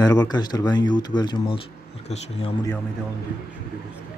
Merhaba arkadaşlar, ben YouTuber Cemal. Arkadaşlar, yağmur yağmaya devam ediyor. Şöyle göstereyim.